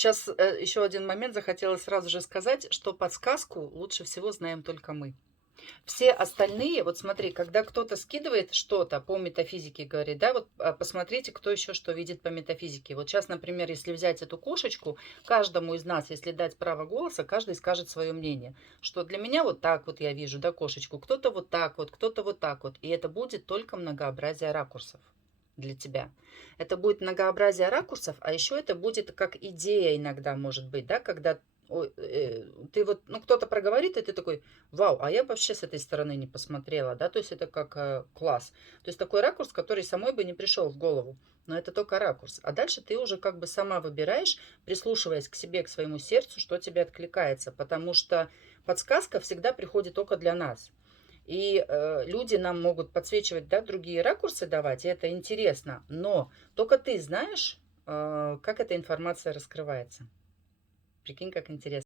Сейчас еще один момент захотелось сразу же сказать, что подсказку лучше всего знаем только мы. Все остальные, вот смотри, когда кто-то скидывает что-то по метафизике, говорит, да, вот посмотрите, кто еще что видит по метафизике. Вот сейчас, например, если взять эту кошечку, каждому из нас, если дать право голоса, каждый скажет свое мнение, что для меня вот так вот я вижу, да, кошечку, кто-то вот так вот, кто-то вот так вот. И это будет только многообразие ракурсов для тебя. Это будет многообразие ракурсов, а еще это будет как идея иногда может быть, да, когда ты вот, ну, кто-то проговорит, и ты такой, вау, а я вообще с этой стороны не посмотрела, да, то есть это как класс. То есть такой ракурс, который самой бы не пришел в голову, но это только ракурс. А дальше ты уже как бы сама выбираешь, прислушиваясь к себе, к своему сердцу, что тебе откликается, потому что подсказка всегда приходит только для нас. И люди нам могут подсвечивать, да, другие ракурсы давать, и это интересно, но только ты знаешь, как эта информация раскрывается. Прикинь, как интересно.